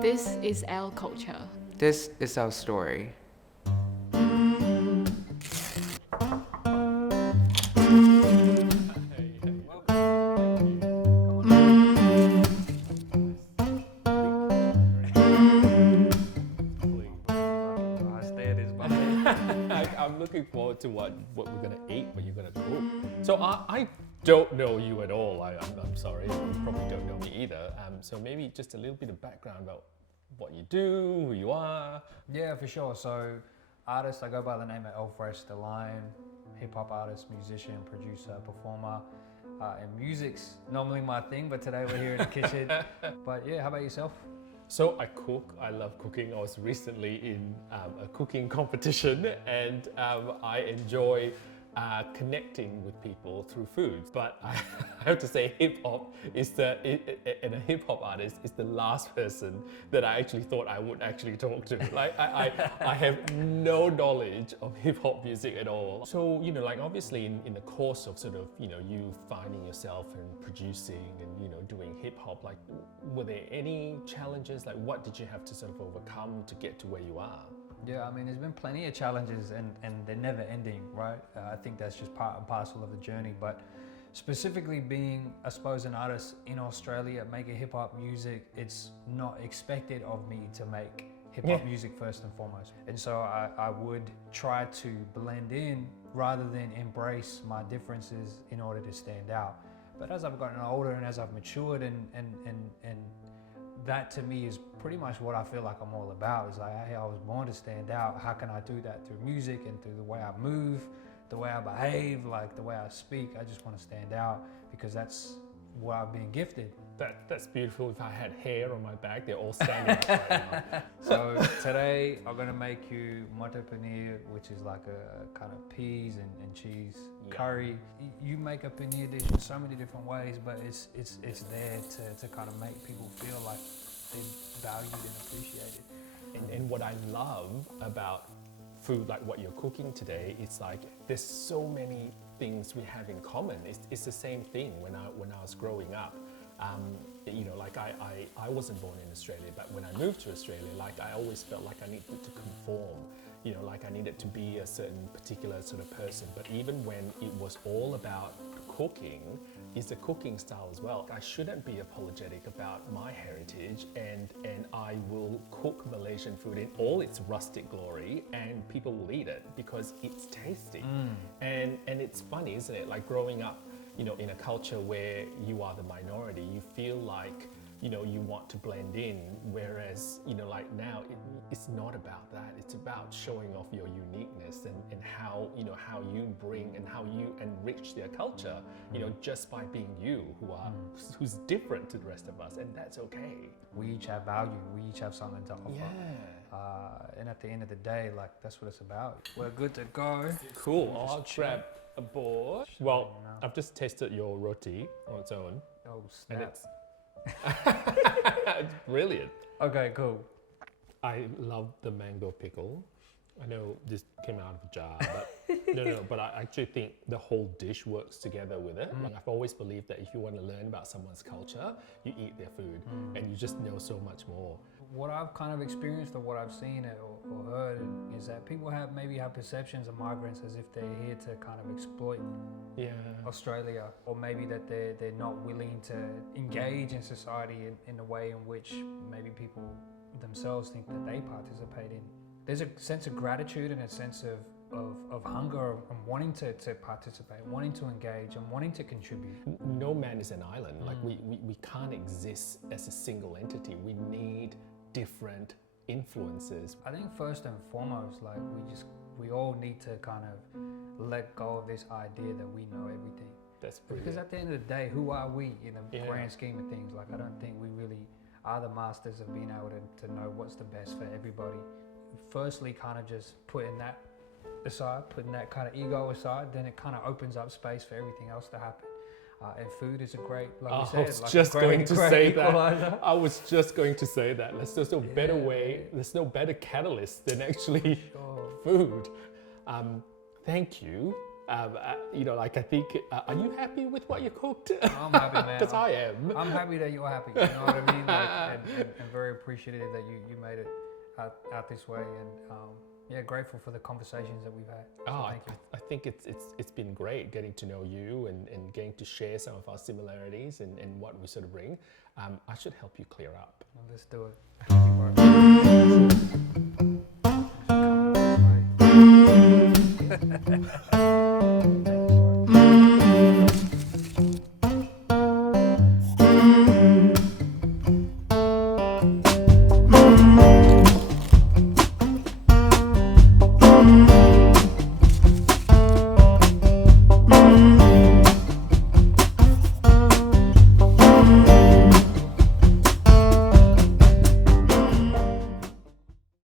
This is our culture. This is our story. I'm looking forward to what we're gonna eat, what you're gonna cook. So I don't know you at all. I'm sorry, you probably don't know me either. So maybe just a little bit of background about what you do, who you are. Yeah, for sure. So, artist, I go by the name of LFresh, the LION, hip hop artist, musician, producer, performer. And music's normally my thing, but today we're here in the kitchen. But yeah, how about yourself? So I cook, I love cooking. I was recently in a cooking competition and I enjoy connecting with people through food. But I have to say hip hop is and a hip hop artist is the last person that I actually thought I would actually talk to. Like I have no knowledge of hip hop music at all. So, you know, like obviously in the course of sort of, you know, you finding yourself and producing and, you know, doing hip hop, like were there any challenges? Like what did you have to sort of overcome to get to where you are? Yeah, I mean, there's been plenty of challenges and they're never ending, right? I think that's just part and parcel of the journey. But specifically being, I suppose, an artist in Australia, making hip hop music, it's not expected of me to make hip hop music first and foremost. And so I would try to blend in rather than embrace my differences in order to stand out. But as I've gotten older and as I've matured and that to me is pretty much what I feel like I'm all about. Is like, hey, I was born to stand out. How can I do that through music and through the way I move, the way I behave, like the way I speak? I just want to stand out because that's what I've been gifted. That's beautiful. If I had hair on my back, they're all standing up right now. So today I'm gonna make you matar paneer, which is like a kind of peas and cheese curry. You make a paneer dish in so many different ways, but it's there to kind of make people feel like they're valued and appreciated. And what I love about food like what you're cooking today, it's like there's so many things we have in common. It's the same thing when I was growing up. You know, like I wasn't born in Australia, but when I moved to Australia, like I always felt like I needed to conform. You know, like I needed to be a certain particular sort of person. But even when it was all about cooking, is the cooking style as well. I shouldn't be apologetic about my heritage, and I will cook Malaysian food in all its rustic glory, and people will eat it because it's tasty. And it's funny, isn't it? Like growing up, you know, in a culture where you are the minority, you feel like, you know, you want to blend in, whereas, you know, like now it's not about that. It's about showing off your uniqueness and how, you know, how you bring and how you enrich their culture, you know, just by being you, who's different to the rest of us, and that's okay. We each have value. We each have something to offer. Yeah. And at the end of the day, like that's what it's about. We're good to go. Cool. I'll grab a board. Well, I've just tasted your roti on its own. Oh snap. And it's brilliant. Okay, cool. I love the mango pickle. I know this came out of a jar, but no, but I actually think the whole dish works together with it. Like I've always believed that if you want to learn about someone's culture, you eat their food and you just know so much more. What I've kind of experienced or what I've seen or heard is that people maybe have perceptions of migrants as if they're here to kind of exploit Australia, or maybe that they're not willing to engage in society in a way in which maybe people themselves think that they participate in. There's a sense of gratitude and a sense of hunger and wanting to participate, wanting to engage and wanting to contribute. No man is an island. Like we can't exist as a single entity. We need different influences. I think first and foremost, like we all need to kind of let go of this idea that we know everything. That's brilliant. Because at the end of the day, who are we in the grand scheme of things? Like I don't think we really are the masters of being able to know what's the best for everybody. Firstly, kind of just putting that aside, putting that kind of ego aside, then it kind of opens up space for everything else to happen. And food is a great, like we said, I was just going to say that. I was just going to say that. There's no better way, there's no better catalyst than actually food. Thank you You know, like I think, are you happy with what you cooked? I'm happy, man. Because I am. I'm happy that you're happy. You know what I mean? Like, and very appreciative that you made it out this way, and yeah, grateful for the conversations that we've had. So Oh, thank you. I think it's been great getting to know you and getting to share some of our similarities and what we sort of bring. I should help you clear up. Well, let's do it. Thank you, bro.